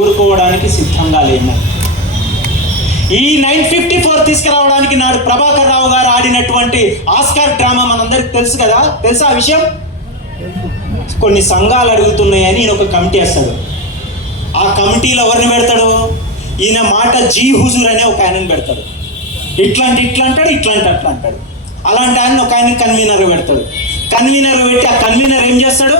ఊరుకోవడానికి సిద్ధంగా లేము. ఈ 954 తీసుకురావడానికి నాడు ప్రభాకర్ రావు గారు ఆడినటువంటి ఆస్కార్ డ్రామా మనందరికి తెలుసు కదా, తెలుసా ఆ విషయం? కొన్ని సంఘాలు అడుగుతున్నాయని ఈయన ఒక కమిటీ వేస్తాడు. ఆ కమిటీలో ఎవరిని పెడతాడు? ఈయన మాట జీ హుజూర్ అనే ఒక ఆయనని పెడతాడు. ఇట్లా అంటాడు, ఇట్లా అంటాడు. అలాంటి ఆయన ఒక ఆయన కన్వీనర్ పెడతాడు. కన్వీనర్ పెట్టి ఆ కన్వీనర్ ఏం చేస్తాడు?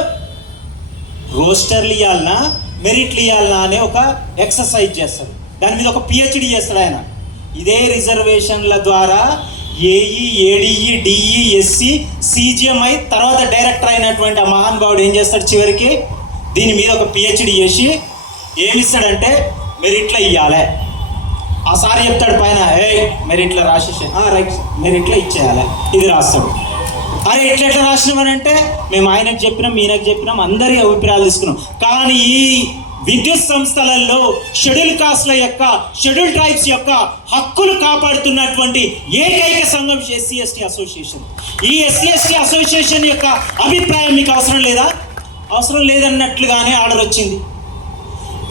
రోస్టర్లు ఇవ్వాలన్నా మెరిట్లు ఇవ్వాలన్నా అనే ఒక ఎక్సర్సైజ్ చేస్తాడు. దాని మీద ఒక పిహెచ్డి చేస్తాడు ఆయన. ఇదే రిజర్వేషన్ల ద్వారా ఏఈ, ఏడిఈ, డిఈ, ఎస్సీ, సిజిఎంఐ తర్వాత డైరెక్టర్ అయినటువంటి ఆ మహానుభావుడు ఏం చేస్తాడు? చివరికి దీని మీద ఒక పిహెచ్డి చేసి ఏమిస్తాడంటే మెరిట్లో ఇవ్వాలి. ఆ సార్ చెప్తాడు పైన, మెరిట్లో రాసేసి రైట్ మెరిట్లో ఇచ్చేయాలి, ఇది రాస్తాడు. అరే ఎట్లా రాసినామని అంటే మేము ఆయనకు చెప్పినాం, ఈయనకు చెప్పినాం, అందరి అభిప్రాయాలు తీసుకున్నాం. కానీ ఈ విద్యుత్ సంస్థలలో షెడ్యూల్ కాస్ట్ల యొక్క, షెడ్యూల్ ట్రైబ్స్ యొక్క హక్కులు కాపాడుతున్నటువంటి ఏకైక సంఘం ఎస్సీ ఎస్టీ అసోసియేషన్. ఈ ఎస్సీ ఎస్టీ అసోసియేషన్ యొక్క అభిప్రాయం మీకు అవసరం లేదా? అవసరం లేదన్నట్లుగానే ఆర్డర్ వచ్చింది.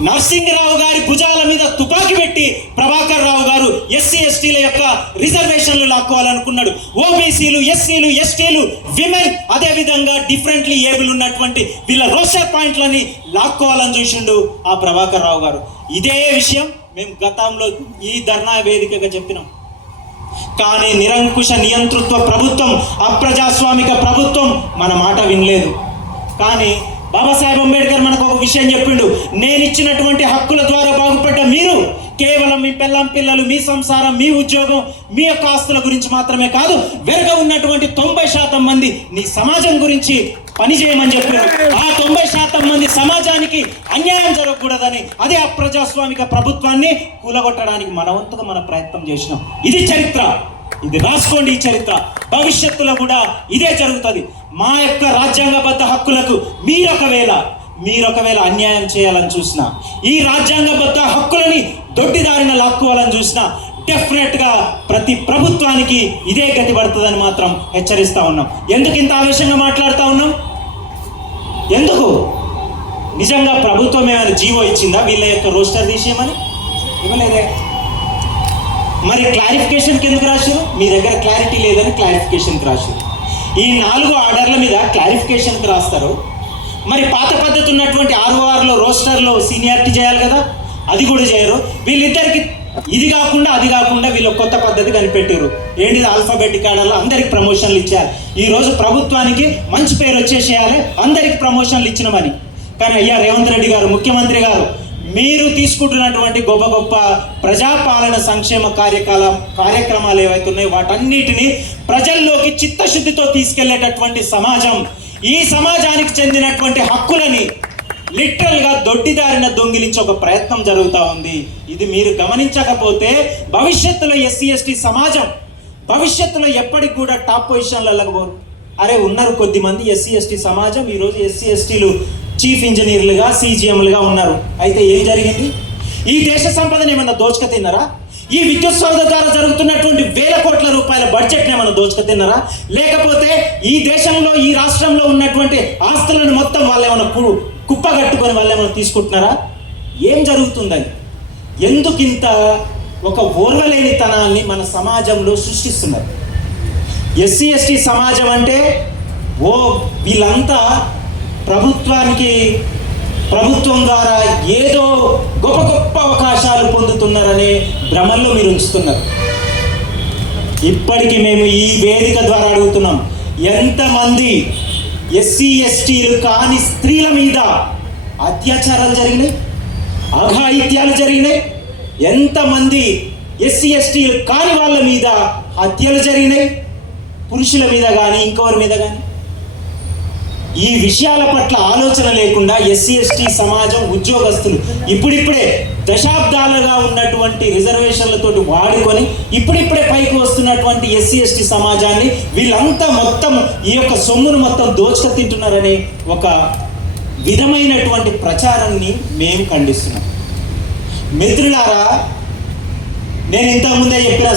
నరసింహరావు గారి భుజాల మీద తుపాకీ పెట్టి ప్రభాకర్ రావు గారు ఎస్సీ ఎస్టీల యొక్క రిజర్వేషన్లు లాక్కోవాలనుకున్నాడు. ఓబీసీలు, ఎస్సీలు, ఎస్టీలు, విమెన్, అదేవిధంగా డిఫరెంట్లీ ఏబుల్ ఉన్నటువంటి వీళ్ళ రోస్టర్ పాయింట్లని లాక్కోవాలని చూసిండు ఆ ప్రభాకర్ రావు గారు. ఇదే విషయం మేము గతంలో ఈ ధర్నా వేదికగా చెప్పినాం. కానీ నిరంకుశ నియంతృత్వ ప్రభుత్వం, అప్రజాస్వామిక ప్రభుత్వం మన మాట వినలేదు. కానీ బాబాసాహెబ్ అంబేద్కర్ మనకు ఒక విషయం చెప్పిండు, నేను ఇచ్చినటువంటి హక్కుల ద్వారా బాగుపడ్డ మీరు కేవలం మీ పిల్లలు, మీ సంసారం, మీ ఉద్యోగం, మీ యొక్క ఆస్తుల గురించి మాత్రమే కాదు, వెరగ ఉన్నటువంటి 90% మంది నీ సమాజం గురించి పనిచేయమని చెప్పారు. ఆ 90% మంది సమాజానికి అన్యాయం జరగకూడదని అదే అప్రజాస్వామిక ప్రభుత్వాన్ని కూలగొట్టడానికి మన వంతుగా మన ప్రయత్నం చేసినాం. ఇది చరిత్ర, ఇది రాసుకోండి. ఈ చరిత్ర భవిష్యత్తులో కూడా ఇదే జరుగుతుంది. మా యొక్క రాజ్యాంగబద్ధ హక్కులకు మీరొకవేళ అన్యాయం చేయాలని చూసినా, ఈ రాజ్యాంగబద్ధ హక్కులని దొడ్డిదారిన లాక్కోవాలని చూసినా డెఫినెట్గా ప్రతి ప్రభుత్వానికి ఇదే గతి పడుతుందని మాత్రం హెచ్చరిస్తూ ఉన్నాం. ఎందుకు ఇంత ఆవేశంగా మాట్లాడుతూ ఉన్నాం? ఎందుకు? నిజంగా ప్రభుత్వం ఏమైనా జీవో ఇచ్చిందా వీళ్ళ యొక్క రోస్టర్ తీసేయమని? ఇవ్వలేదే. మరి క్లారిఫికేషన్కి ఎందుకు రాశారు? మీ దగ్గర క్లారిటీ లేదని క్లారిఫికేషన్కి రాశారు. ఈ 4 ఆర్డర్ల మీద క్లారిఫికేషన్కి రాస్తారు. మరి పాత పద్ధతి ఉన్నటువంటి RORలో రోస్టర్లో సీనియారిటీ చేయాలి కదా, అది కూడా చేయరు. వీళ్ళిద్దరికి ఇది కాకుండా అది కాకుండా వీళ్ళు కొత్త పద్ధతి కనిపెట్టారు. ఏంటిది? ఆల్ఫాబెటిక్ ఆర్డర్లో అందరికి ప్రమోషన్లు ఇచ్చేయాలి. ఈరోజు ప్రభుత్వానికి మంచి పేరు వచ్చేసేయాలి, అందరికి ప్రమోషన్లు ఇచ్చినామని. కానీ అయ్యా రేవంత్ రెడ్డి గారు, ముఖ్యమంత్రి గారు, మీరు తీసుకుంటున్నటువంటి గొప్ప ప్రజాపాలన సంక్షేమ కార్యక్రమాలు ఏవైతే ఉన్నాయో వాటన్నిటిని ప్రజల్లోకి చిత్తశుద్ధితో తీసుకెళ్లేటటువంటి సమాజం, ఈ సమాజానికి చెందినటువంటి హక్కులని లిటరల్గా దొడ్డిదారిన దొంగిలించే ఒక ప్రయత్నం జరుగుతూ ఉంది. ఇది మీరు గమనించకపోతే భవిష్యత్తులో ఎస్సీ ఎస్టీ సమాజం భవిష్యత్తులో ఎప్పటికి కూడా టాప్ పొజిషన్లలో పోరు. అరే ఉన్నారు కొద్దిమంది ఎస్సీ ఎస్టీ సమాజం, ఈరోజు ఎస్సీ ఎస్టీలు చీఫ్ ఇంజనీర్లుగా, CGMలుగా ఉన్నారు. అయితే ఏం జరిగింది? ఈ దేశ సంపదను ఏమన్నా దోచుక తిన్నారా? ఈ విద్యుత్ సౌధ ద్వారా జరుగుతున్నటువంటి వేల కోట్ల రూపాయల బడ్జెట్ని ఏమన్నా దోచుక తిన్నారా? లేకపోతే ఈ దేశంలో, ఈ రాష్ట్రంలో ఉన్నటువంటి ఆస్తులను మొత్తం వాళ్ళు ఏమైనా కుప్పగట్టుకొని వాళ్ళు ఏమైనా తీసుకుంటున్నారా? ఏం జరుగుతుందని, ఎందుకింత ఒక ఓర్వలేనితనాన్ని మన సమాజంలో సృష్టిస్తున్నారు? ఎస్సీ ఎస్టీ సమాజం అంటే వీళ్ళంతా ప్రభుత్వం ద్వారా ఏదో గొప్ప అవకాశాలు పొందుతున్నారనే భ్రమల్లో మీరు ఉంచుతున్నారు. ఇప్పటికీ మేము ఈ వేదిక ద్వారా అడుగుతున్నాం, ఎంతమంది ఎస్సీ ఎస్టీలు కాని స్త్రీల మీద అత్యాచారాలు జరిగినాయి, అఘాయిత్యాలు జరిగినాయి? ఎంతమంది ఎస్సీ ఎస్టీలు కాని వాళ్ళ మీద హత్యలు జరిగినాయి, పురుషుల మీద కానీ ఇంకొకరి మీద కానీ? ఈ విషయాల పట్ల ఆలోచన లేకుండా ఎస్సీ ఎస్టీ సమాజం, ఉద్యోగస్తులు ఇప్పుడిప్పుడే దశాబ్దాలుగా ఉన్నటువంటి రిజర్వేషన్లతోటి వాడుకొని ఇప్పుడిప్పుడే పైకి వస్తున్నటువంటి ఎస్సీ ఎస్టీ సమాజాన్ని వీళ్ళంతా మొత్తం ఈ యొక్క సొమ్మును మొత్తం దోచుక తింటున్నారనే ఒక విధమైనటువంటి ప్రచారాన్ని మేము ఖండిస్తున్నాం. మిత్రులారా, నేను ఇంతకుముందే చెప్పిన